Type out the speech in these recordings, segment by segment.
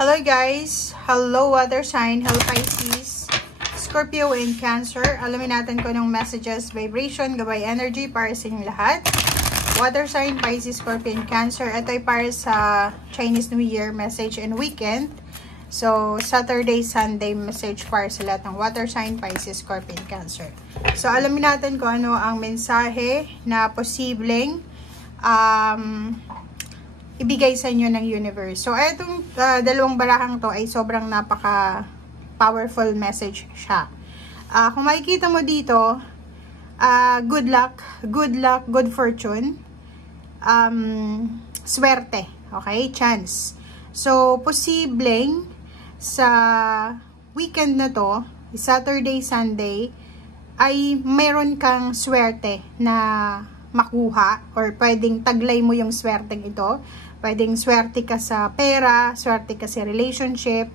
Hello guys! Hello water sign, hello Pisces, Scorpio and Cancer. Alamin natin kung anong messages, vibration, gabay energy para sa inyong lahat. Water sign, Pisces, Scorpio and Cancer. Ito ay para sa Chinese New Year message and weekend. So, Saturday, Sunday message para sa lahat ng water sign, Pisces, Scorpio and Cancer. So, alamin natin kung ano ang mensahe na posibleng ibigay sa inyo ng universe. So, itong dalawang barahang to ay sobrang napaka-powerful message siya. Kung makikita mo dito, good luck, good fortune, swerte, okay, chance. So, posibleng sa weekend na to, Saturday, Sunday, ay mayroon kang swerte na makuha or pwedeng taglay mo yung swerteng ito. Pwedeng swerte ka sa pera, swerte ka sa relationship,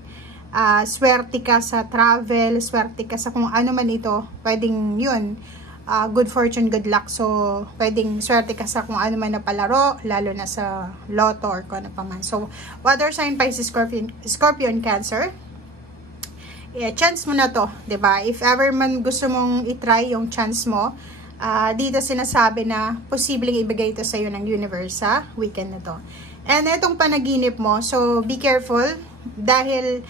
swerte ka sa travel, swerte ka sa kung ano man ito. Pwedeng yun, good fortune, good luck. So, pwedeng swerte ka sa kung ano man na palaro, lalo na sa lotto or kung ano pa man. So, water sign, Pisces, Scorpion, Cancer. Yeah, chance mo na to, 'di ba? If ever man gusto mong i-try yung chance mo, dito sinasabi na posibleng ibigay ito sa iyo ng universe sa weekend na to. And itong panaginip mo, so be careful dahil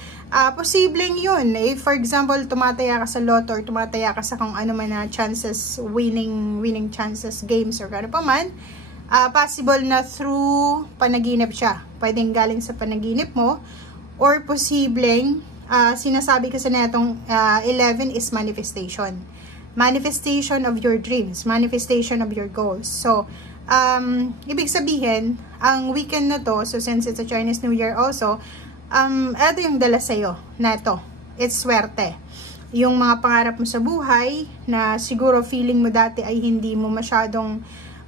posibleng yun. If for example, tumataya ka sa lotto or tumataya ka sa kung ano man na chances, winning chances, games or ano pa man, possible na through panaginip siya. Pwedeng galing sa panaginip mo or posibleng sinasabi kasi na itong 11 is manifestation. Manifestation of your dreams, manifestation of your goals. So, ibig sabihin, ang weekend na to, so since it's a Chinese New Year also, ito yung dala sa'yo na ito. It's swerte. Yung mga pangarap mo sa buhay, na siguro feeling mo dati ay hindi mo masyadong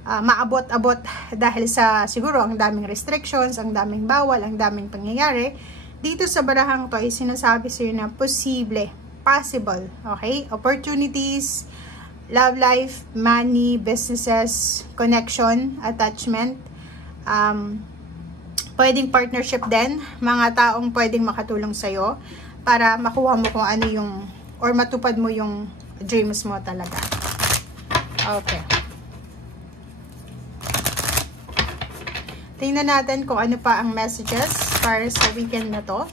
maabot-abot dahil sa siguro ang daming restrictions, ang daming bawal, ang daming pangyayari. Dito sa barahang to ay sinasabi sa'yo na possible, possible, okay? Opportunities, love life, money, businesses, connection, attachment, pwedeng partnership din, mga taong pwedeng makatulong sa'yo para makuha mo kung ano yung, or matupad mo yung dreams mo talaga. Okay. Tingnan natin kung ano pa ang messages para sa weekend na to.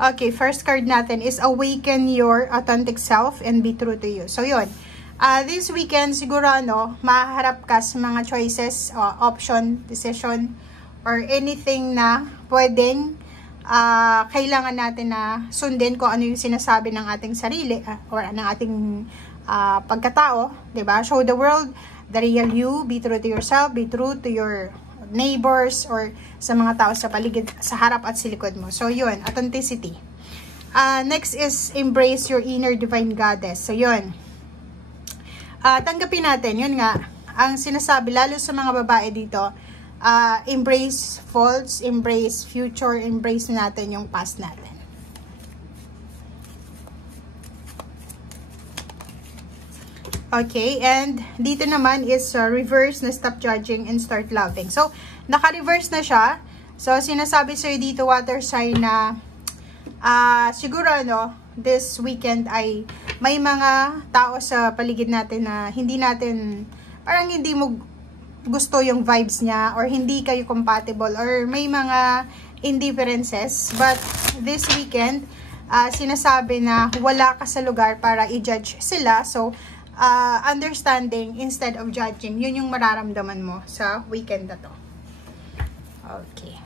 Okay, first card natin is awaken your authentic self and be true to you. So, yun. This weekend, siguro, mahaharap ka sa mga choices, option, decision, or anything na pwedeng kailangan natin na sundin kung ano yung sinasabi ng ating sarili or ng ating pagkatao. Diba? Show the world the real you. Be true to yourself. Be true to your neighbors or sa mga tao sa paligid, sa harap at sa likod mo. So, yun, authenticity. Next is embrace your inner divine goddess. So, yun. Tanggapin natin, yun nga, ang sinasabi, lalo sa mga babae dito, embrace faults, embrace future, embrace natin yung past natin. Okay, and dito naman is reverse na stop judging and start loving. So, naka-reverse na siya. So, sinasabi sa'yo dito, water sign, na siguro, this weekend ay may mga tao sa paligid natin na hindi natin, parang hindi mo gusto yung vibes niya or hindi kayo compatible or may mga indifferences. But, this weekend, sinasabi na wala ka sa lugar para i-judge sila. So, understanding instead of judging, yun yung mararamdaman mo sa weekend na to. Okay.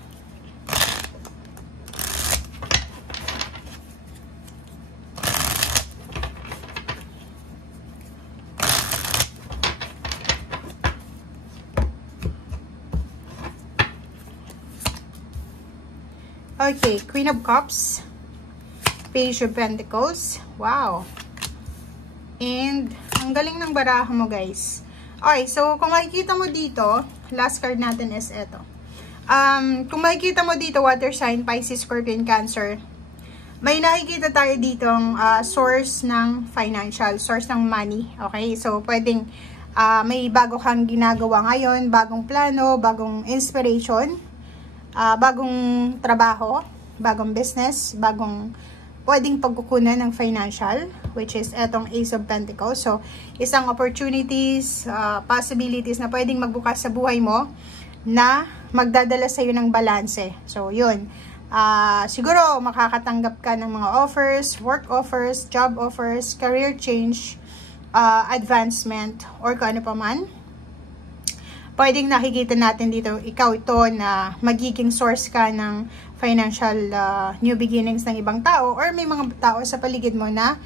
Okay, Queen of Cups, Page of Pentacles, wow. And ang galing ng baraha mo, guys. Okay, so kung makikita mo dito, last card natin is ito. Kung makikita mo dito, water sign, Pisces, Scorpio, Cancer, may nakikita tayo ditong source ng financial, source ng money. Okay? So, pwedeng may bago kang ginagawa ngayon, bagong plano, bagong inspiration, bagong trabaho, bagong business, bagong pwedeng pagkukunan ng financial, which is etong Ace of Pentacles. So, isang opportunities, possibilities na pwedeng magbukas sa buhay mo na magdadala sa iyo ng balanse. So, yun. Siguro makakatanggap ka ng mga offers, work offers, job offers, career change, advancement, or kung ano pa man. Pwedeng nakikita natin dito, ikaw ito na magiging source ka ng financial new beginnings ng ibang tao, or may mga tao sa paligid mo na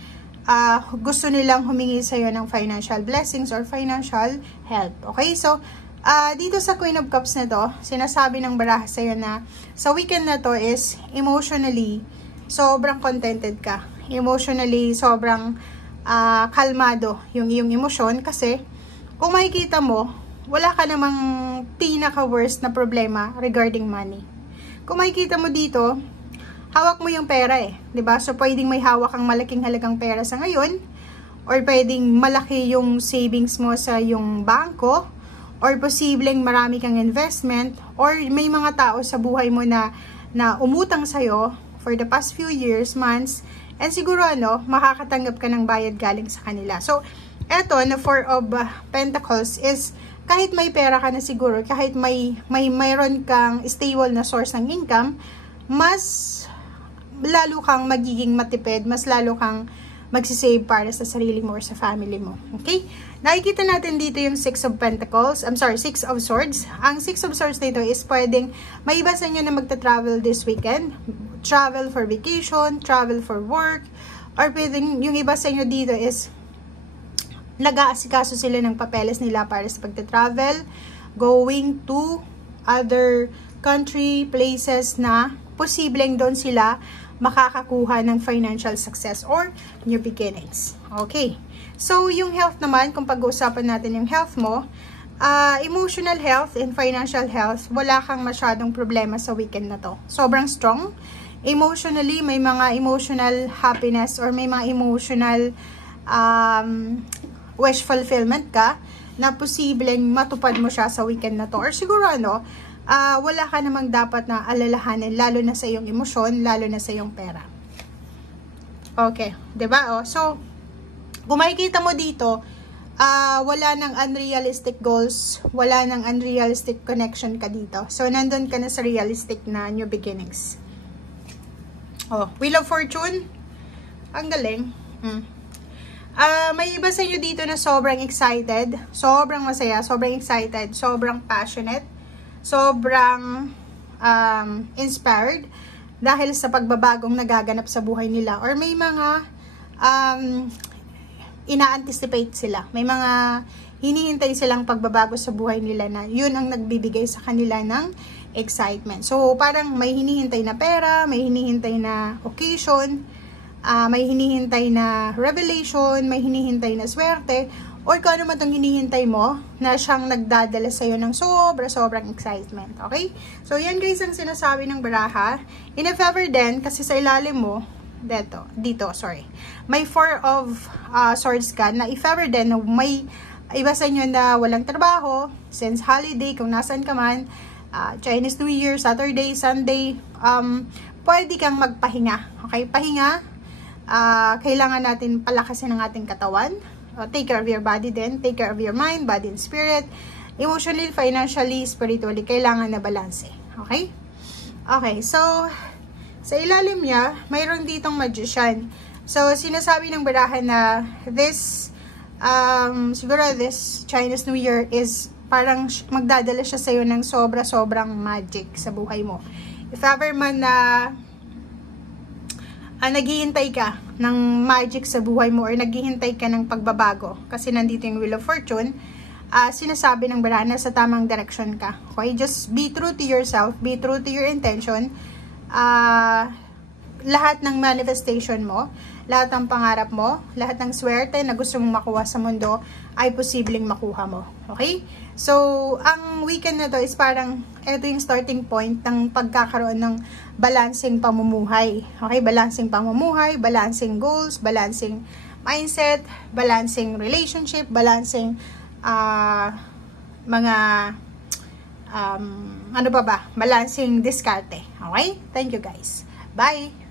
gusto nilang humingi sa iyo ng financial blessings or financial help. Okay? So, dito sa Queen of Cups na to, sinasabi ng baraha sa'yo na sa weekend na to is emotionally sobrang contented ka. Emotionally sobrang kalmado yung iyong emosyon kasi kung makikita mo, wala ka namang pinaka-worst na problema regarding money. Kung makikita mo dito, hawak mo yung pera eh. 'Di ba? So pwedeng may hawak kang malaking halagang pera sa ngayon, or pwedeng malaki yung savings mo sa yung bangko, or posibleng marami kang investment, or may mga tao sa buhay mo na umutang sa'yo for the past few years, months, and siguro makakatanggap ka ng bayad galing sa kanila. So, eto na Four of Pentacles is kahit may pera ka na siguro, kahit mayroon kang stable na source ng income, mas lalo kang magiging matipid, mas lalo kang magsisave para sa sarili mo or sa family mo. Okay? Nakikita natin dito yung Six of Swords. Ang Six of Swords dito is pwedeng may iba sa inyo na magta-travel this weekend. Travel for vacation, travel for work, or pwedeng yung iba sa inyo dito is nag-aasikaso sila ng papeles nila para sa pagta-travel, going to other country, places na posibleng doon sila makakakuha ng financial success or new beginnings. Okay. So, yung health naman, kung pag-uusapan natin yung health mo, emotional health and financial health, wala kang masyadong problema sa weekend na to. Sobrang strong. Emotionally, may mga emotional happiness or may mga emotional wish fulfillment ka na posibleng matupad mo siya sa weekend na to. Or siguro wala ka namang dapat na alalahanin, lalo na sa iyong emosyon, lalo na sa iyong pera. Okay, 'di ba? So, kung makikita mo dito, wala nang unrealistic goals, wala nang unrealistic connection ka dito. So, nandun ka na sa realistic na new beginnings. Wheel of Fortune. Ang galing. May iba sa inyo dito na sobrang excited, sobrang masaya, sobrang excited, sobrang passionate, sobrang inspired dahil sa pagbabagong nagaganap sa buhay nila, or may mga ina-anticipate sila, may mga hinihintay silang pagbabago sa buhay nila na yun ang nagbibigay sa kanila ng excitement. So parang may hinihintay na pera, may hinihintay na occasion, may hinihintay na revelation, may hinihintay na swerte, or kung ano man itong hinihintay mo na siyang nagdadala sa'yo ng sobrang excitement. Okay? So, yan guys ang sinasabi ng baraha. And if ever then, kasi sa ilalim mo, dito, may Four of Swords ka, na if ever then, may iba sa inyo na walang trabaho, since holiday, kung nasan ka man, Chinese New Year, Saturday, Sunday, pwede kang magpahinga. Okay? Pahinga. Kailangan natin palakasin ang ating katawan. Take care of your body din. Take care of your mind, body, and spirit. Emotionally, financially, spiritually, kailangan na balanse. Okay? Okay, so, sa ilalim niya, mayroon ditong Magician. So, sinasabi ng baraha na this, siguro this Chinese New Year is parang magdadala siya sa'yo ng sobrang magic sa buhay mo. If ever man na naghihintay ka ng magic sa buhay mo or naghihintay ka ng pagbabago kasi nandito yung Wheel of Fortune, sinasabi ng baraha na sa tamang direction ka. Okay? Just be true to yourself, be true to your intention. Lahat ng manifestation mo lahat ng pangarap mo, lahat ng swerte na gusto mong makuha sa mundo, ay posibleng makuha mo. Okay? So, ang weekend na to is parang, ito yung starting point ng pagkakaroon ng balancing pamumuhay. Okay? Balancing pamumuhay, balancing goals, balancing mindset, balancing relationship, balancing mga ano pa ba? Balancing diskarte. Okay? Thank you guys. Bye!